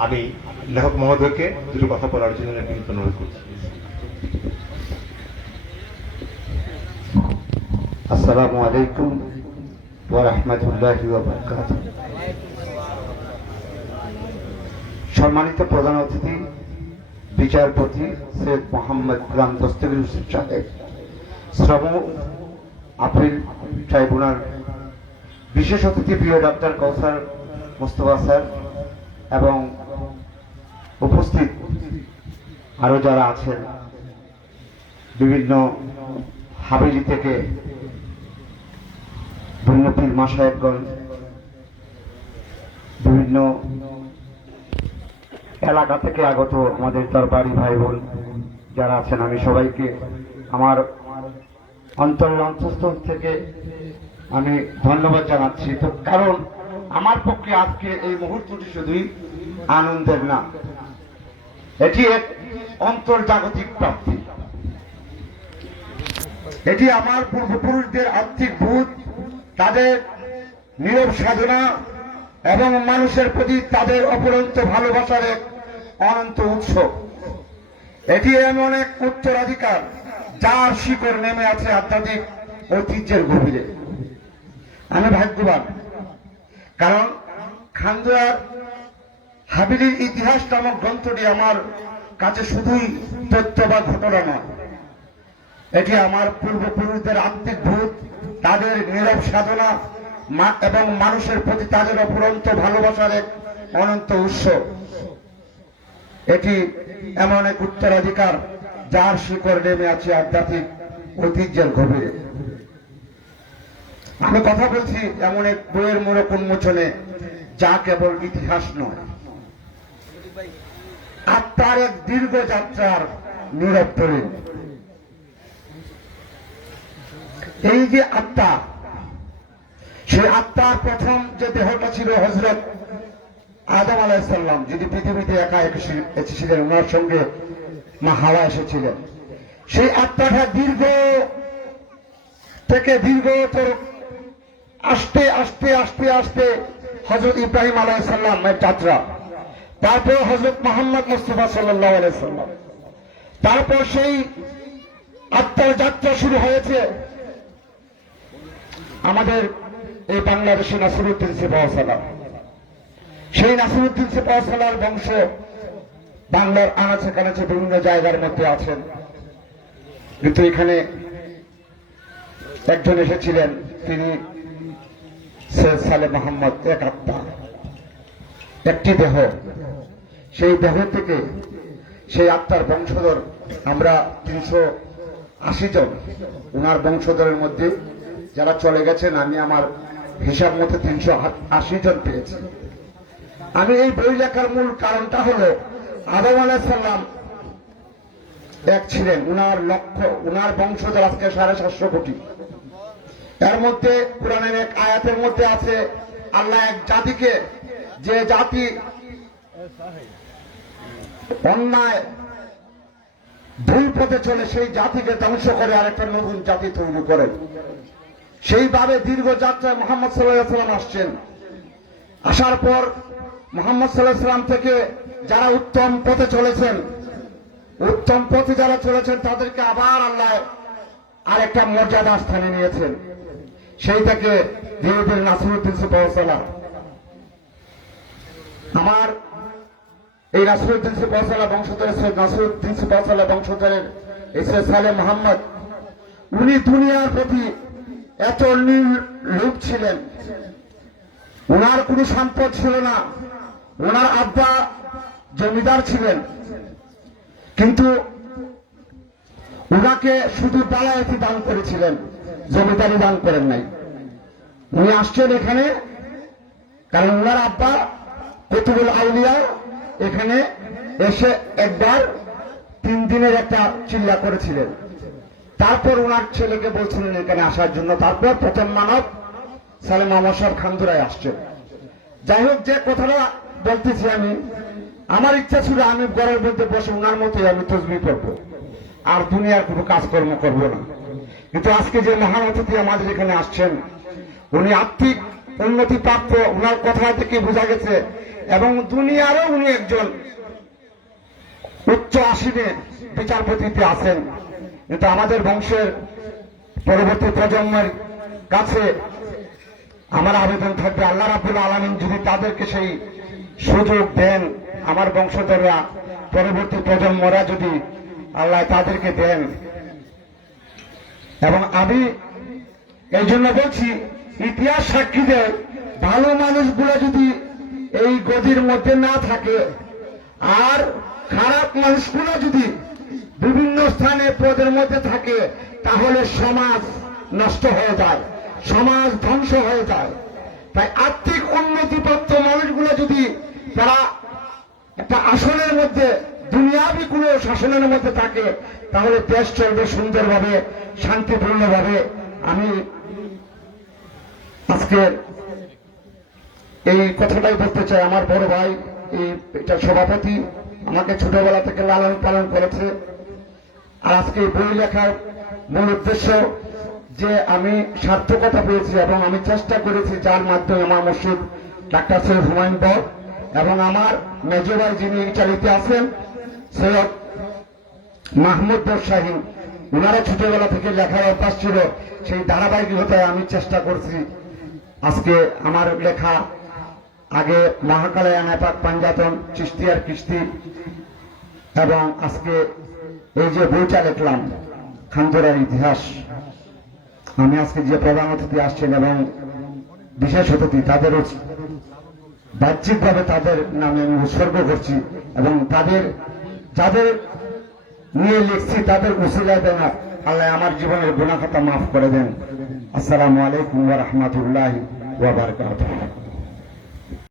আমি লেখক মহোদয়কে দুটো কথা বলার জন্য বিনীত অনুরোধ করছি। আসসালামু আলাইকুম ওয়া রাহমাতুল্লাহি ওয়া বারাকাতুহু। সম্মানিত প্রধান অতিথি বিচারপতি সৈয়দ মোহাম্মদ গুলাম দস্তগীর হোসেন সাহেব, শ্রম আপিল ট্রাইব্যুনাল বিশেষ অতিথি প্রিয় ডক্টর কাউসার মোস্তফা স্যার এবং উপস্থিত আরো যারা আছেন, বিভিন্ন হাভেলি থেকে বিভিন্ন পীর মাশায়েখগণ, বিভিন্ন এলাকা থেকে আগত আমাদের দরবারি ভাই বোন যারা আছেন, আমি সবাইকে আমার অন্তরের অন্তঃস্থল থেকে আমি ধন্যবাদ জানাচ্ছি। তো কারণ আমার পক্ষে আজকে এই মুহূর্তটি শুধুই আনন্দের না, এটি এক অন্তর্জাগতিক প্রাপ্তি। এটি আমার পূর্বপুরুষদের আত্মিক বোধ, তাদের নীরব সাধনা এবং মানুষের প্রতি তাদের অপরন্ত ভালোবাসার এক অনন্ত উৎস। এটি এমন এক উত্তরাধিকার যার শিকড় নেমে আছে আধ্যাত্মিক ঐতিহ্যের গভীরে। আমি ভাগ্যবান, কারণ খানজার হাবিলির ইতিহাস নামক গ্রন্থটি আমার কাছে শুধুই তথ্য বা ঘটনা নয়, এটি আমার পূর্বপুরুষদের আত্মিক বোধ, তাদের নীরব সাধনা এবং মানুষের প্রতি তাদের অফুরন্ত ভালোবাসার এক অনন্ত উৎস। এটি এমন এক উত্তরাধিকার যার শিকড় নেমে আছে আধ্যাত্মিক ঐতিহ্যের গভীরে। আমি কথা বলছি এমন এক বইয়ের মোড়ক উন্মোচনে যা কেবল ইতিহাস নয়, আত্মার এক দীর্ঘ যাত্রার নীরব তরীণ। এই যে আত্মা, সেই আত্মার প্রথম যে দেহটা ছিল হযরত আদম আলাইহিস সালাম, যিনি পৃথিবীতে একা এসেছিলেন, ওনার সঙ্গে মা হাওয়া এসেছিলেন। সেই আত্মাটা দীর্ঘ থেকে দীর্ঘতর আস্তে আস্তে আস্তে আস্তে হযরত ইব্রাহিম আলাইহিস সালামের যাত্রা, তারপর হযরত মুহাম্মদ মুস্তাফা সাল্লাল্লাহু আলাইহি সাল্লাম, তারপর সেই আত্মার যাত্রা শুরু হয়েছে আমাদের এই বাংলাদেশে নাসিরউদ্দিন সিপাহসালার। সেই নাসিরউদ্দিন সিপাহসালার বংশ বাংলার আনাচে কানাচে বিভিন্ন জায়গার মধ্যে আছেন, কিন্তু এখানে একজন এসেছিলেন, তিনি সৈয়দ সালেহ মোহাম্মদ। এক আত্মা, একটি দেহ, সেই দেহ থেকে সেই আত্মার বংশধর আমরা 380 জন উনার বংশধরের মধ্যে যারা চলে গেছেন, আমি আমার হিসাব মতে 380 জন পেয়েছি। আমি এই বই লেখার মূল কারণটা হলো আদম আলাইহিস সালাম এক ছিলেন, উনার লক্ষ্য, উনার বংশধর আজকে 750 কোটি। এর মধ্যে কোরআনের এক আয়াতের মধ্যে আছে, আল্লাহ এক জাতিকে, যে জাতি অন্যায় ভুল পথে চলে, সেই জাতিকে ধ্বংস করে আরেকটা নতুন জাতি তৈরি করেন। সেইভাবে দীর্ঘ যাত্রায় মুহাম্মদ সাল্লাল্লাহু আলাইহি ওয়াসাল্লাম আসছেন। আসার পর মুহাম্মদ সাল্লাল্লাহু আলাইহি ওয়াসাল্লাম থেকে যারা উত্তম পথে চলেছেন, উত্তম পথে যারা চলেছেন তাদেরকে আবার আল্লাহ আরেকটা মর্যাদা স্থানে নিয়েছেন। সেই থেকে ধীরে ধীরে নাসিরউদ্দিন সিপাহসালার, আমার এই নাসিরউদ্দিন সিপাহসালার বংশধরের সৈয়দ নাসিরউদ্দিন সিপাহসালার বংশধরের এই সৈয়দ সালেহ মোহাম্মদ, উনি দুনিয়ার প্রতি এত নির্লোভ ছিলেন। ওনার কোনো সম্পদ ছিল না, ওনার আব্বা জমিদার ছিলেন, কিন্তু ওনাকে শুধু দালায়েতি দান করেছিলেন, জমিদারি দান করেন নাই। উনি আসছেন এখানে কারণ ওনার আব্বা কুতুবুল আউলিয়া এখানে এসে একবার 3 দিনের একটা চিল্লা করেছিলেন। তারপর ওনার ছেলেকে বলছিলেন এখানে আসার জন্য। তারপর প্রথম মানব সালেহ মোহাম্মদ সাহেব খানদুরায় আসছেন। যাই হোক, যে কথাটা বলতেছি, আমার ইচ্ছা ছিল আমি ঘরের মধ্যে বসে ওনার মতোই আমি তসবিহ করব, আর দুনিয়ার কোনো কাজকর্ম করব না। কিন্তু আজকে যে মহান অতিথি আমাদের এখানে আসছেন, উনি আর্থিক উন্নতি প্রাপ্ত, ওনার কথা থেকে বোঝা গেছে এবং দুনিয়ারও উনি একজন উচ্চ আসীনের বিচারপতিতে আছেন। কিন্তু আমাদের বংশের পরবর্তী প্রজন্মের কাছে আমার আবেদন থাকবে, আল্লাহ রাব্বুল আলামিন যদি তাদেরকে সেই সুযোগ দেন, আমার বংশধররা পরবর্তী প্রজন্মরা যদি আল্লাহ তাদেরকে দেন। এবং আমি এই জন্য বলছি, ইতিহাস সাক্ষী দেয় ভালো মানুষগুলো যদি এই গদির মধ্যে না থাকে আর খারাপ মানুষগুলো যদি বিভিন্ন স্থানে পদের মধ্যে থাকে, তাহলে সমাজ নষ্ট হয়ে যায়, সমাজ ধ্বংস হয়ে যায়। তাই আর্থিক উন্নতিপ্রাপ্ত মানুষগুলো যদি তারা একটা আসনের মধ্যে, দুনিয়াবি কোনো শাসনের মধ্যে থাকে, তাহলে দেশ চলবে সুন্দরভাবে, শান্তিপূর্ণভাবে। আমি আজকে এই কথাটাই বলতে চাই। আমার বড় ভাই এটা সভাপতি আমাকে ছোটবেলা থেকে লালন পালন করেছে। আর আজকে বই লেখার মূল উদ্দেশ্য যে আমি সার্থকতা পেয়েছি এবং আমি চেষ্টা করেছি, যার মাধ্যমে আমার মুর্শিদ ডাক্তার সৈয়দ হুমায়ুন বক এবং আমার মেজ ভাই যিনি ইটালিতে আছেন সৈয়দ মাহমুদ শাহীন, ওনারা ছোটবেলা থেকে লেখার অভ্যাস ছিল, সেই ধারাবাহিকতায় আমি চেষ্টা করছি। আজকে আমার লেখা আগে মহাকালে আনাপাক পাঞ্জাতন, চিস্তিয়ার কিস্তি, এবং আজকে এই যে বইটা লিখলাম খানজোড়ার ইতিহাস। আমি আজকে যে প্রধান অতিথি আসছেন এবং বিশেষ অতিথি, তাদেরও বাহ্যিকভাবে তাদের নামে আমি উৎসর্গ করছি এবং তাদের যাদের নিয়ে লিখছি তাদের উসিলায় দেন আল্লাহ আমার জীবনের গুনাহ খাতা মাফ করে দেন। আসসালামু আলাইকুম ওয়া রাহমাতুল্লাহি ওয়া বারাকাতুহু।